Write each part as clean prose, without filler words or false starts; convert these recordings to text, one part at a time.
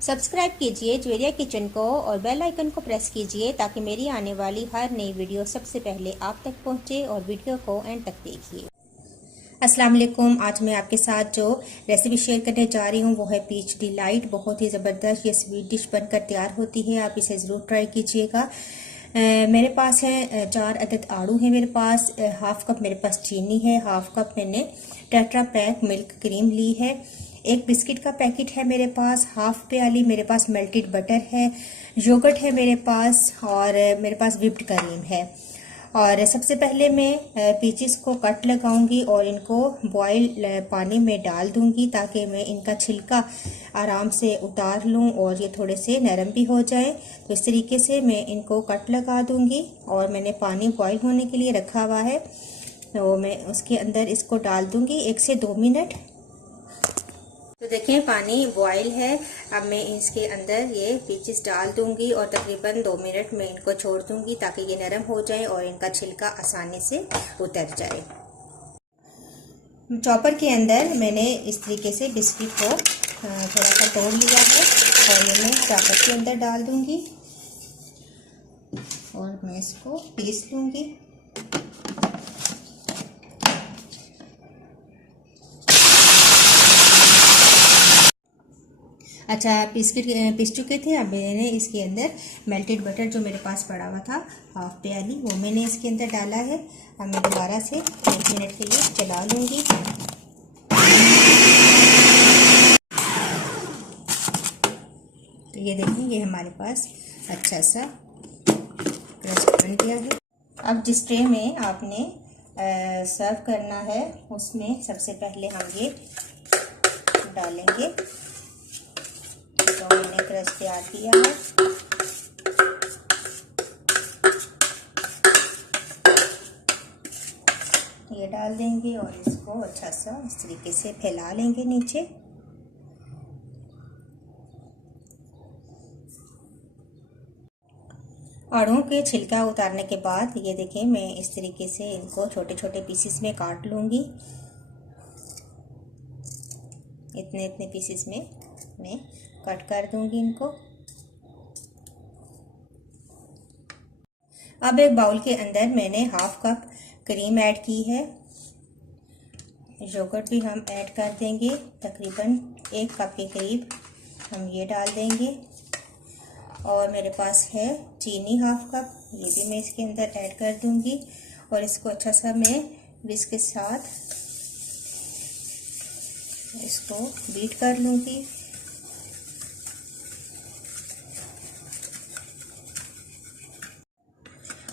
Subscribe कीजिए Javeria kitchen को और बेल आइकन को प्रेस कीजिए ताकि मेरी आने वाली हर नई वीडियो सबसे पहले आप तक पहुंचे और वीडियो को एंड तक देखिए। अस्सलाम वालेकुम। आज मैं आपके साथ जो रेसिपी शेयर करने जा रही हूं वो है पीच डिलाइट। बहुत ही ज़बरदस्त ये स्वीट डिश बनकर तैयार होती है, आप इसे ज़रूर ट्राई कीजिएगा। मेरे पास है 4 अदद आड़ू है, मेरे पास हाफ कप मेरे पास चीनी है, हाफ कप मैंने टेट्रा पैक मिल्क क्रीम ली है, एक बिस्किट का पैकेट है मेरे पास, हाफ प्याली मेरे पास मेल्टेड बटर है, योगर्ट है मेरे पास और मेरे पास व्हिप्ड क्रीम है। और सबसे पहले मैं पीचेस को कट लगाऊंगी और इनको बॉयल पानी में डाल दूंगी ताकि मैं इनका छिलका आराम से उतार लूं और ये थोड़े से नरम भी हो जाए। तो इस तरीके से मैं इनको कट लगा दूंगी और मैंने पानी बॉयल होने के लिए रखा हुआ है, तो मैं उसके अंदर इसको डाल दूंगी 1 से 2 मिनट। तो देखें पानी बॉयल है। अब मैं इसके अंदर ये पीचेस डाल दूंगी और तकरीबन 2 मिनट में इनको छोड़ दूंगी ताकि ये नरम हो जाए और इनका छिलका आसानी से उतर जाए। चॉपर के अंदर मैंने इस तरीके से बिस्किट को थोड़ा सा तोड़ लिया है और ये मैं चॉपर के अंदर डाल दूंगी और मैं इसको पीस लूंगी। अच्छा, पीस चुके थे। अब मैंने इसके अंदर मेल्टेड बटर जो मेरे पास पड़ा हुआ था हाफ प्याली, वो मैंने इसके अंदर डाला है। अब मैं दोबारा से 1 मिनट के लिए चला लूँगी। तो ये देखिए ये हमारे पास अच्छा सा क्रस्ट बन गया है। अब जिस ट्रे में आपने सर्व करना है उसमें सबसे पहले हम ये डालेंगे। तो मैंने क्रस्ट तैयार किया है। ये डाल देंगे और इसको अच्छा सा इस तरीके से फैला लेंगे नीचे। आड़ू के छिलका उतारने के बाद ये देखें मैं इस तरीके से इनको छोटे छोटे पीसेस में काट लूँगी। इतने इतने पीसेस में मैं कट कर दूंगी इनको। अब एक बाउल के अंदर मैंने हाफ कप क्रीम ऐड की है, योगर्ट भी हम ऐड कर देंगे, तकरीबन 1 कप के करीब हम ये डाल देंगे। और मेरे पास है चीनी हाफ कप, ये भी मैं इसके अंदर ऐड कर दूंगी और इसको अच्छा सा मैं विस्क के साथ इसको बीट कर लूंगी।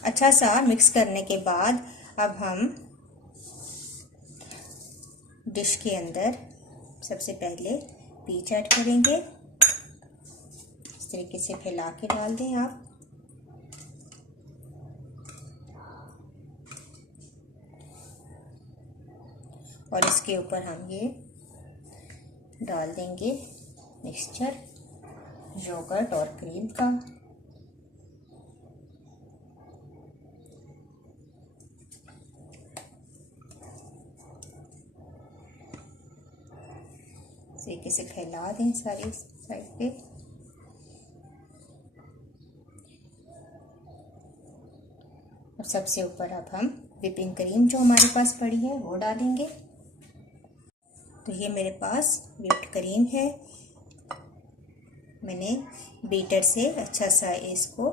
अच्छा सा मिक्स करने के बाद अब हम डिश के अंदर सबसे पहले पीच ऐड करेंगे। इस तरीके से फैला के डाल दें आप। और इसके ऊपर हम ये डाल देंगे मिक्सचर योगर्ट और क्रीम का। तरीके से फैला दें सारी साइड पे। और सबसे ऊपर अब हम व्हिपिंग क्रीम जो हमारे पास पड़ी है वो डालेंगे। तो ये मेरे पास व्हिप्ड क्रीम है, मैंने बीटर से अच्छा सा इसको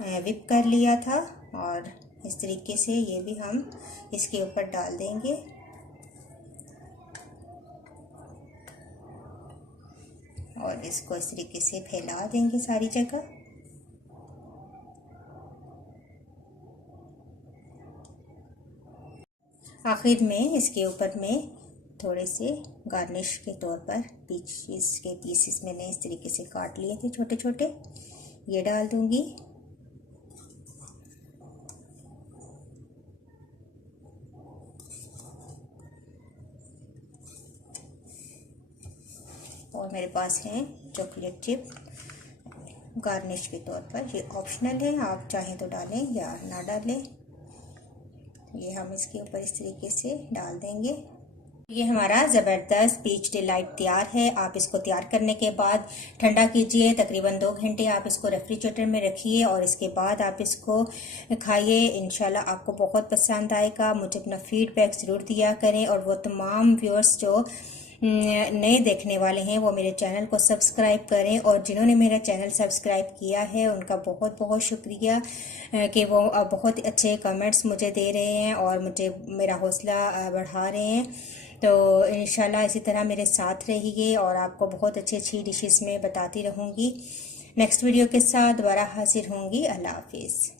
व्हिप कर लिया था और इस तरीके से ये भी हम इसके ऊपर डाल देंगे। और इसको इस तरीके से फैला देंगे सारी जगह। आखिर में इसके ऊपर मैं थोड़े से गार्निश के तौर पर पीचेस के पीसेस मैंने इस तरीके से काट लिए थे छोटे छोटे, ये डाल दूंगी। और मेरे पास है चॉकलेट चिप गार्निश के तौर पर, ये ऑप्शनल है, आप चाहें तो डालें या ना डालें। ये हम इसके ऊपर इस तरीके से डाल देंगे। ये हमारा ज़बरदस्त पीच डिलाइट तैयार है। आप इसको तैयार करने के बाद ठंडा कीजिए, तकरीबन 2 घंटे आप इसको रेफ्रिजरेटर में रखिए और इसके बाद आप इसको खाइए। इंशाल्लाह आपको बहुत पसंद आएगा। मुझे अपना फीडबैक ज़रूर दिया करें और वो तमाम व्यूअर्स जो नए देखने वाले हैं वो मेरे चैनल को सब्सक्राइब करें, और जिन्होंने मेरा चैनल सब्सक्राइब किया है उनका बहुत बहुत शुक्रिया कि वो बहुत अच्छे कमेंट्स मुझे दे रहे हैं और मुझे मेरा हौसला बढ़ा रहे हैं। तो इंशाल्लाह इसी तरह मेरे साथ रहिए और आपको बहुत अच्छी अच्छी डिशेस में बताती रहूँगी। नेक्स्ट वीडियो के साथ दोबारा हाजिर होंगी। अल्लाह हाफिज़।